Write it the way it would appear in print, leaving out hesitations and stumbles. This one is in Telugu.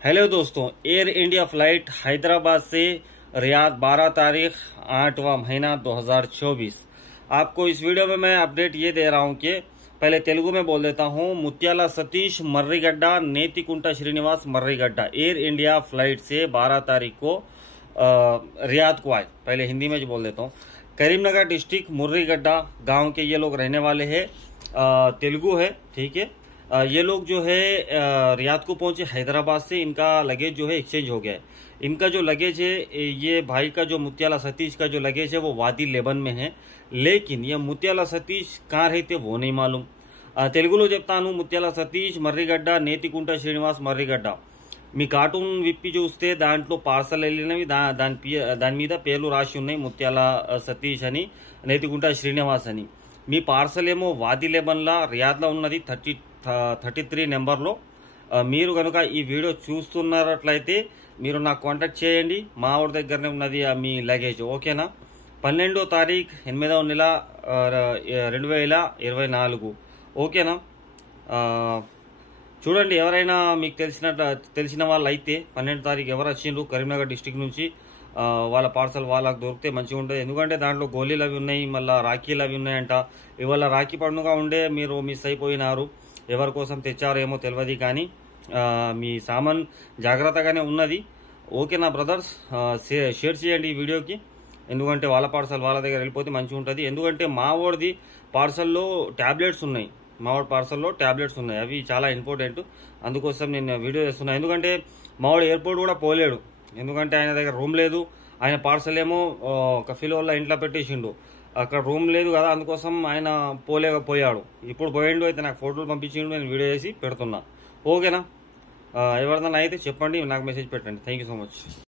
हेलो दोस्तों, एयर इंडिया फ्लाइट हैदराबाद से रियाद 12 तारीख 8वां महीना 2024। आपको इस वीडियो में मैं अपडेट ये दे रहा हूँ कि पहले तेलुगु में बोल देता हूँ। Mutyala Satish Marrigadda Netikunta Srinivas Marrigadda Air India flight से 12 तारीख को रियाद को आए। पहले हिंदी में जो बोल देता हूँ। करीमनगर डिस्ट्रिक्ट मुर्रीगड्डा गांव के ये लोग रहने वाले हैं। तेलुगु है, ठीक है। ये लोग जो है रियाद को पहुंचे हैदराबाद से। इनका लगेज जो है एक्सचेंज हो गया है। इनका जो लगेज है, ये भाई का जो मुत्याला सतीश का जो लगेज है वो वादी लेबन में है, लेकिन ये मुत्याला सतीश कहाँ रहते वो नहीं मालूम। తెలుగులో చెప్తాను। ముత్యాల సతీష్ మర్రిగడ్డ నేతికుంట శ్రీనివాస్ మర్రిగడ్డ మీ కార్టూన్ విప్పి చూస్తే దాంట్లో పార్సల్ వెళ్ళినవి దాని మీద పేర్లు రాసి ఉన్నాయి, ముత్యాల సతీష్ అని, నేతికుంట శ్రీనివాస్ అని। మీ పార్సల్ ఏమో వాది లెబన్లా రియాద్లో ఉన్నది 33 నెంబర్లో। మీరు కనుక ఈ వీడియో చూస్తున్నట్లయితే మీరు నాకు కాంటాక్ట్ చేయండి। మా ఊరి దగ్గరనే ఉన్నది మీ లగేజ్, ఓకేనా। 12వ తారీఖు 8వ నెల 2024, ఓకేనా। చూడండి, ఎవరైనా మీకు తెలిసిన వాళ్ళు అయితే 12వ తారీఖు ఎవరు వచ్చిండ్రు కరీంనగర్ డిస్టిక్ నుంచి, వాళ్ళ పార్సల్ వాళ్ళకి దొరికితే మంచిగా ఉంటుంది। ఎందుకంటే దాంట్లో గోళీలు అవి ఉన్నాయి, మళ్ళీ రాఖీలు అవి ఉన్నాయంట। ఇవాళ రాఖీ పండుగ ఉండే మీరు మిస్ అయిపోయినారు। ఎవరి కోసం తెచ్చారో ఏమో తెలియదు, కానీ మీ సామాన్ జాగ్రత్తగానే ఉన్నది, ఓకేనా బ్రదర్స్। షేర్ చేయండి ఈ వీడియోకి, ఎందుకంటే వాళ్ళ పార్సల్ వాళ్ళ దగ్గర వెళ్ళిపోతే మంచిగా ఉంటుంది। ఎందుకంటే మా వాడిది పార్సల్లో ట్యాబ్లెట్స్ ఉన్నాయి, మావాడి పార్సల్లో ట్యాబ్లెట్స్ ఉన్నాయి, అవి చాలా ఇంపార్టెంట్। అందుకోసం నేను వీడియో చేస్తున్నాను। ఎందుకంటే మావాడు ఎయిర్పోర్ట్ కూడా పోలేడు, ఎందుకంటే ఆయన దగ్గర రూమ్ లేదు। ఆయన పార్సల్ ఏమో కఫీలో వాళ్ళ ఇంట్లో పెట్టేసిండు, అక్కడ రూమ్ లేదు కదా, అందుకోసం ఆయన పోలేకపోయాడు। ఇప్పుడు పోయిండు, అయితే నాకు ఫోటోలు పంపించిండు, నేను వీడియో చేసి పెడుతున్నా, ఓకేనా। ఎవరిదైనా అయితే చెప్పండి, నాకు మెసేజ్ పెట్టండి। Thank you so much.